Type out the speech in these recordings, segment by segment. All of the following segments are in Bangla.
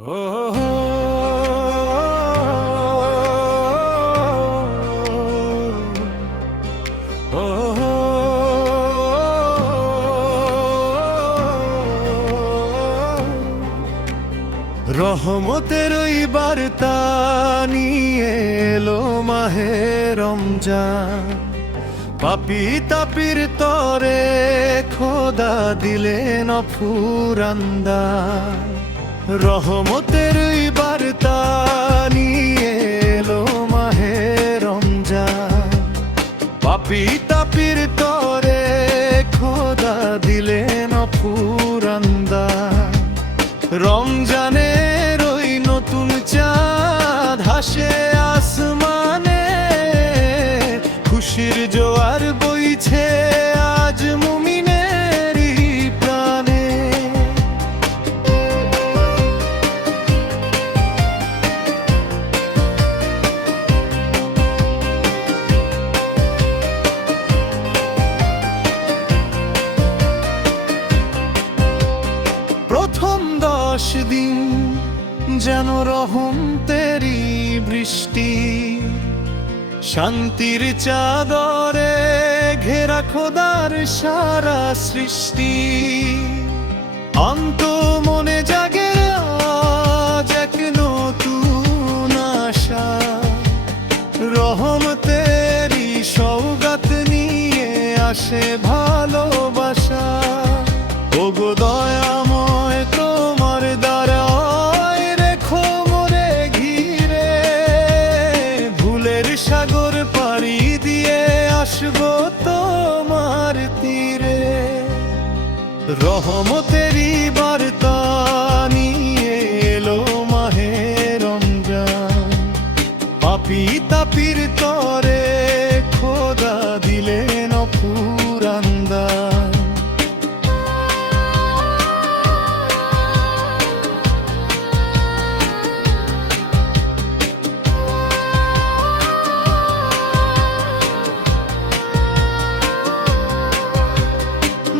রহমতের ওই বার্তা নিয়ে এলো মাহে রমজান। পাপী তাপির তরে খোদা দিলেন ফুরান্দা। রহমতের ওই বার্তা নিয়ে এলো মাহে রমজান। পাপী তাপির তরে খোদা দিলেন ফুরান্দা। রমজানের ওই নতুন চাঁদ হাসে আসমানে, খুশির জোয়ার বইছে আজ মুমিনেরই প্রাণে। প্রথম 10 দিন যেন রহমতেরই বৃষ্টি, শান্তির চাদরে ঘেরা খোদার সারা সৃষ্টি। অন্ত মনে জাগে আজ এক নতুন আশা, রহমতেরই সওগাত নিয়ে আসে ভালোবাসা। ওগো দয়াময় তোমার দ্বারায় রেখো মোরে ঘিরে, ভুলের সাগর পাড়ি দিয়ে আসবো তোমার তীরে। রহমতেরই বার্তা নিয়ে এলো মাহে রমজান। পাপী তাপির তরে খোদা দিলেন ফুরান্দা।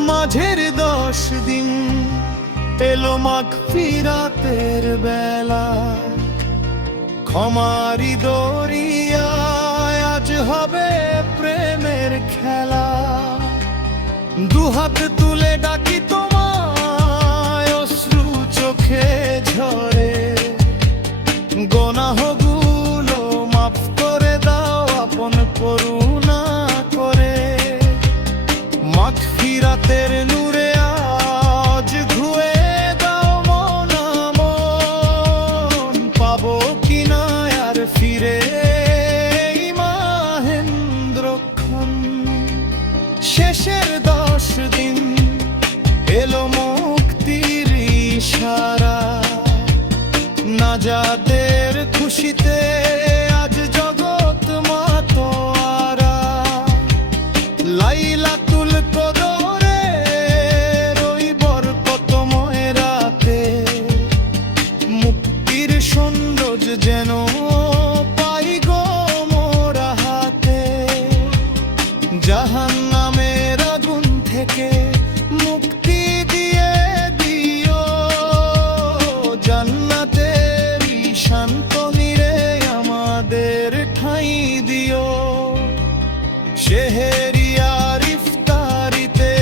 মাঝের 10 দিন এলো মাগফিরাতের বেলা, ক্ষমারি দরিয়ায় আজ হবে প্রেমের খেলা। দুহাত তুলে ডাকি তোমায়, অশ্রু চোখে ঝরে, গুনাহগুলো মাফ করে দাও আপন করুণা করে। মাগফিরাতের নূরে আজ ধুয়ে দাও মন আমন, পাবো কিনা আর ফিরে এই মাহেন্দ্রক্ষণ। শেষের 10 দিন এলো মুক্তির ইশারা, নাজাতের খুশিতে আজ জগৎ মাতোয়ারা। লাইলাতুল কদরের ওই বরকতময় রাতে, মুক্তির সৌন্দর্য যেন পাই গো মোরা হাতে। জাহান্নামের আগুন থেকে মুক্তি দিয়ে দিও, জান্নাতেরই শান্ত নীড়ে আমাদের ঠাঁই দিও। সেহেরিয়ার ইফতারিতে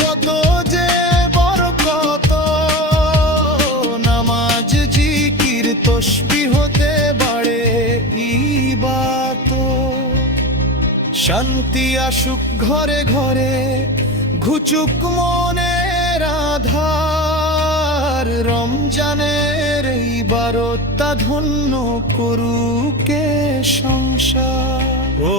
কত যে বরকত, নামাজ জিকির তসবিহ হতে বাড়ে ইবাদত। শান্তি আসুক ঘরে ঘরে, ঘুচুক মনের আধার। রমজানের এই বারতা ধন্য করুকে সংসার। ও